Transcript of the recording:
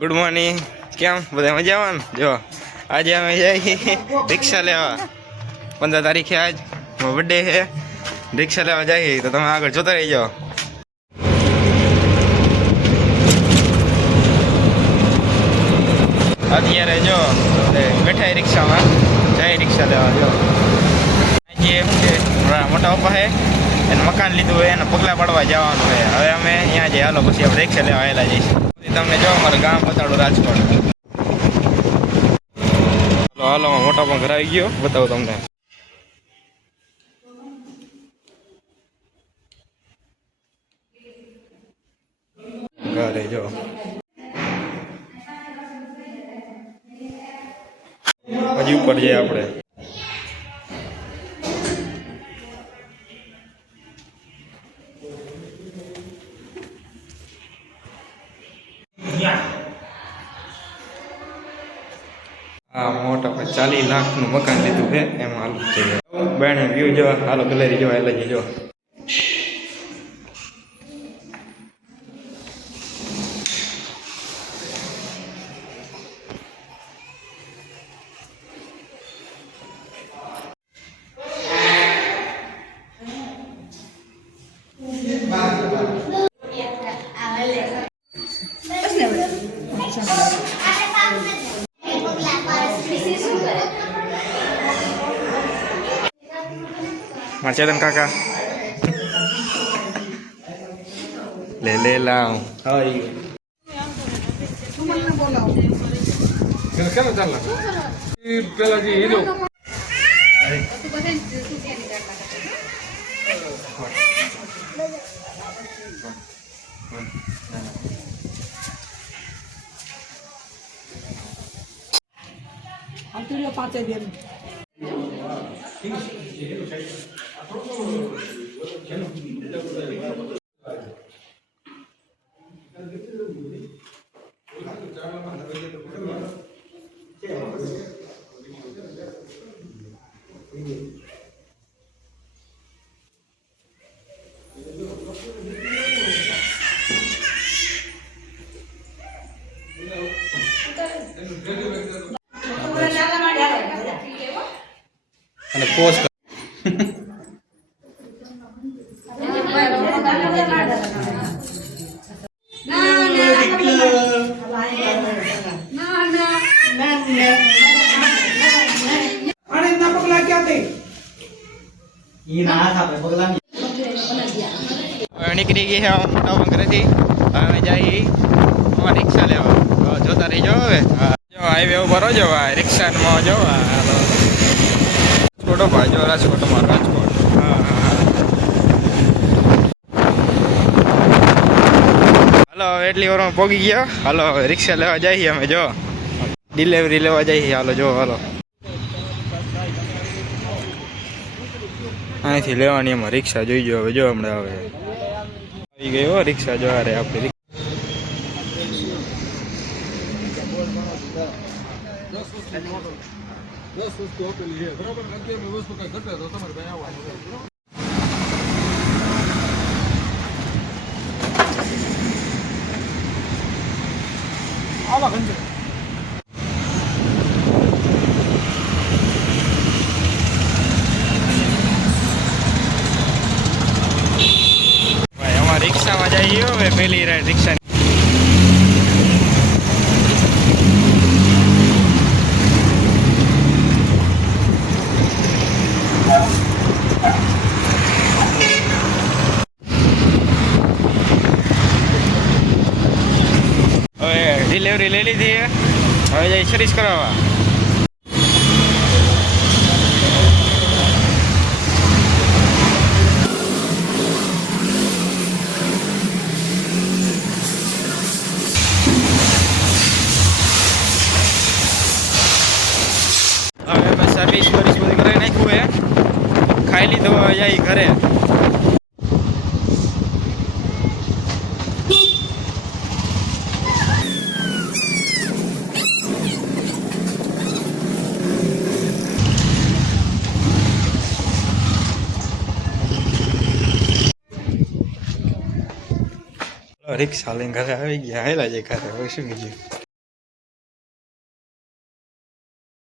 Good morning. કેમ બધા મજામાં? જો આજે અમે જઈએ રિક્ષા લેવા. 15 તારીખે આજ બર્થડે છે. રિક્ષા લેવા જઈએ તો તમે આગળ જોતા રહી જાઓ. અત્યારે જો બેઠા રિક્ષામાં જાય રિક્ષા લેવા. જો જે શું છે મોટા પપ્પા છે એને મકાન લીધું હોય એને પગલાં પાડવા જવાનું હોય. હવે અમે અહીંયા જઈએ. હાલો પછી આપણે રિક્ષા લેવા આવેલા જઈશું. તમને જો અમારું ગામ બતાડું રાજકોટ. હાલો મોટા પણ ઘર આવી ગયો બતાવું તમને. ઘરે જો હજી ઉપર જઈએ આપણે. હા મોટા 40 લાખનું મકાન લીધું છે એમાં હાલ છે બેને વ્યૂ જો. હાલો ગેલેરી જો એટલે જો Cheten kakak lele lang. Hai. Kenapa jalan? Lagi hidup. Hampir 5 dia. Ada pos. નીકળી ગઈ છે મોટા બંગરેથી. હવે જઈ રિક્ષા લેવા. જોતા રહી જાઓ. હવે જો હાઈવે ઉપર જો રિક્ષામાં જો રાજકોટ ભાઈ જો રાજકોટમાં રાજકોટ. હાલો એટલી વારમાં પહોંચી ગયા. હાલો રિક્ષા લેવા જઈએ અમે. જો ડિલિવરી લેવા જઈએ. હાલો જો હાલો અહીંથી લેવાની એમાં રિક્ષા જોઈ જો. હવે જો હમણાં હવે આવી ગઈ હો રિક્ષા. જો અરે આપણી વસ્તુ આપેલી છે બરાબર. અત્યારની વસ્તુ કઈ ઘટે તો તમારે ભાઈ આવવાનું. આવા ઘંટે રિક્ષામાં જઈએ. હવે પેલી રાઈડ રિક્ષા હવે ડિલિવરી લઈ લીધી. હવે જઈ સર્વિસ કરાવવા. સર્વિસ બધી કરી નાખ્યું હે. ખાઈ લીધો જાય ઘરે. રિક્ષા લઈને ઘરે આવી ગયા. હેલા જાય ઘરે. હવે શું કીધું